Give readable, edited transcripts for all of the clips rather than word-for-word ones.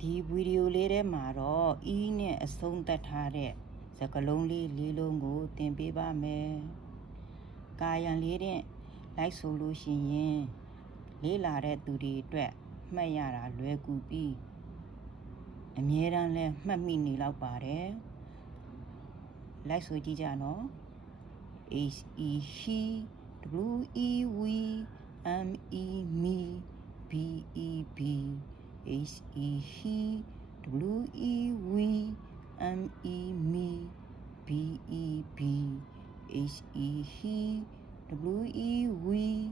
ဒီဗီဒီယိုလေးထဲမှာတော့နဲ့အဆုံးသတ်ထားတဲ့စကားလုံးလေးလုံးကိုသင်ပေးပါမယ်။ကာယံလေးတဲ့လိုက်ဆိုလို့ရှိရင်လေးလာတဲ့သူတွေအတွက်မှတ်ရတာလွယ်ကူပြီးအမြဲတမ်းလဲမှတ်မိနေလောက်ပါတယ်။လိုက်ဆိုကြည့်ကြနော်။ H E he W E we M E me B E B H E he W E we M E me B E B H E he W E we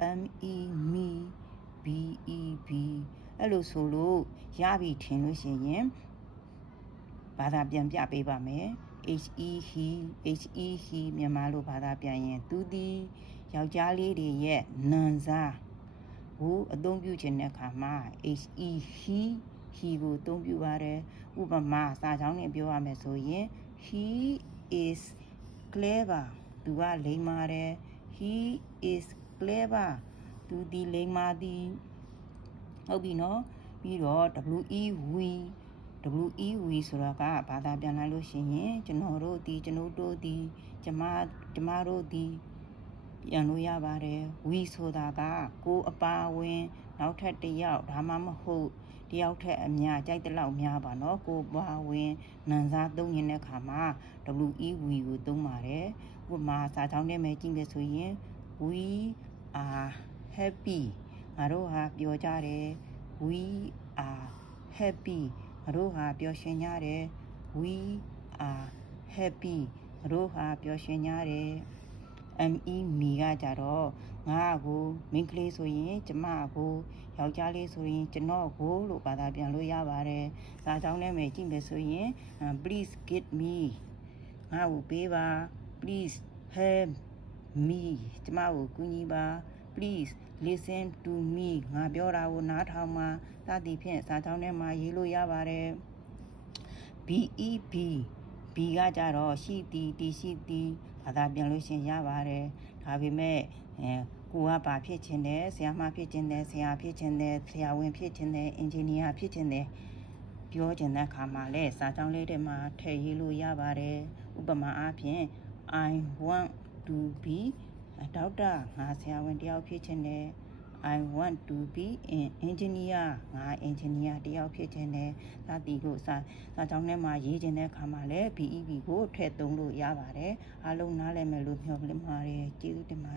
M E me B E B အဲ့လိုဆိုလို့ရပြီထင်လို့ရှိရင်ဘာသာပြန်ပြပေးပါမယ်။ H E he မြန်မာလိုဘာသာပြန်ရင်သူသည်ယောက်ျားလေးတွေရဲ့နံစားကိုအသုံးပြုခြင်းတဲ့အခါမှာ H E he ကိုအသုံးပြုပါတယ်။ဥပမာစာကြောင်းနဲ့ပြောရမယ်ဆိုရင် he is clever သူကလိမ္မာတယ် he is clever သူဒီလိမ္မာသည်ဟုတ်ပြီနော်ပြီးတော့ we ဆိုတာကဘာသာပြန်လိုက်လို့ရှိရင်ကျွန်တော်တို့ဒီကျွန်ုပ်တို့ဒီကျမတို့ဒီပြန်လို့ရပါတယ် we ဆိုတာကကိုအပါဝင်နောက်ထပ်တစ်ယောက်ဒါမှမဟုတ်တယောက်ထက်အများကြိုက်တဲ့လောက်များပါနော်ကိုပါဝင်နံစားသုံးရင်တဲ့ခါမှာ we ကိုသုံးပါတယ်ဥပမာစာကြောင်းထဲမှာကြည့်မယ်ဆိုရင် we are happy ငါတို့ဟာပျော်ကြတယ် we are happy ငါတို့ဟာပျော်ရွှင်ကြတယ် we are happy ငါတို့ဟာပျော်ရွှင်ကြတယ် me ကကြတော့ငါကိုမိန်းကလေးဆိုရင်ကျမကိုယောက်ျားလေးဆိုရင်ကျွန်တော်ကိုလို့ဘာသာပြန်လို့ရပါတယ်စာကြောင်းထဲမှာကြည့်မယ်ဆိုရင် please give me ငါ့ကိုပေးပါ please help me ကျမကိုကူညီပါ please listen to me ငါပြောတာကိုနားထောင်ပါစသည်ဖြင့်စာကြောင်းထဲမှာရေးလို့ရပါတယ် B ကကြတော့ရှိသည်တည်ရှိသည်ဘာသာပြန်လို့ရှင်ရပါတယ်ဒါပေမဲ့ကိုကဘာဖြစ်ချင်တယ်ဆရာမဖြစ်ချင်တယ်ဆရာဖြစ်ချင်တယ်ဆရာဝန်ဖြစ်ချင်တယ်အင်ဂျင်နီယာဖြစ်ချင်တယ်ပြောချင်တဲ့အခါမှာလဲစာကြောင်းလေးတွေမှာထည့်ရေးလို့ရပါတယ်ဥပမာအားဖြင့် I want to be a doctor ငါဆရာဝန်တယောက်ဖြစ်ချင်တယ်I want to be an engineer ငါ engineer တယောက်ဖြစ်ချင်တယ်စသည်ကိုစာကြောင်းထဲမှာရေးချင်တဲ့အခါမှာလဲ BEB ကိုထည့်သုံးလို့ရပါတယ်အားလုံးနားလည်မယ်လို့မျှော်လင့်ပါတယ်ကျေးဇူးတင်ပါတယ်